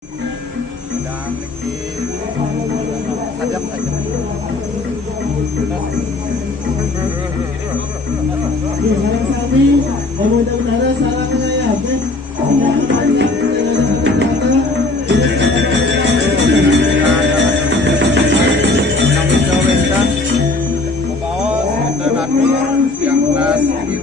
Dan sajam saja. Sarang sapi, pemuda utara salah menyayap. Yang kelas ini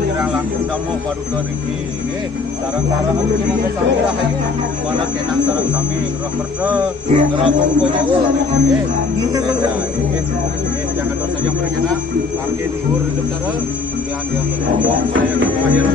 dengan langsung damu baru ke Riki ini sarang-sarang itu cuma samira hayu mana kena sarang sami roh berdo roh pokoknya jangan dosa yang mereka makin gur hidup cara dia saya kemarin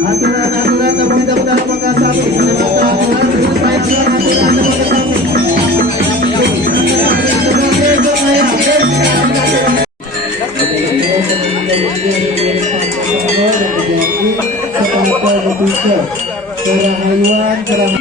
aturan-aturan pemerintah utara Makassar serang hayuan, serang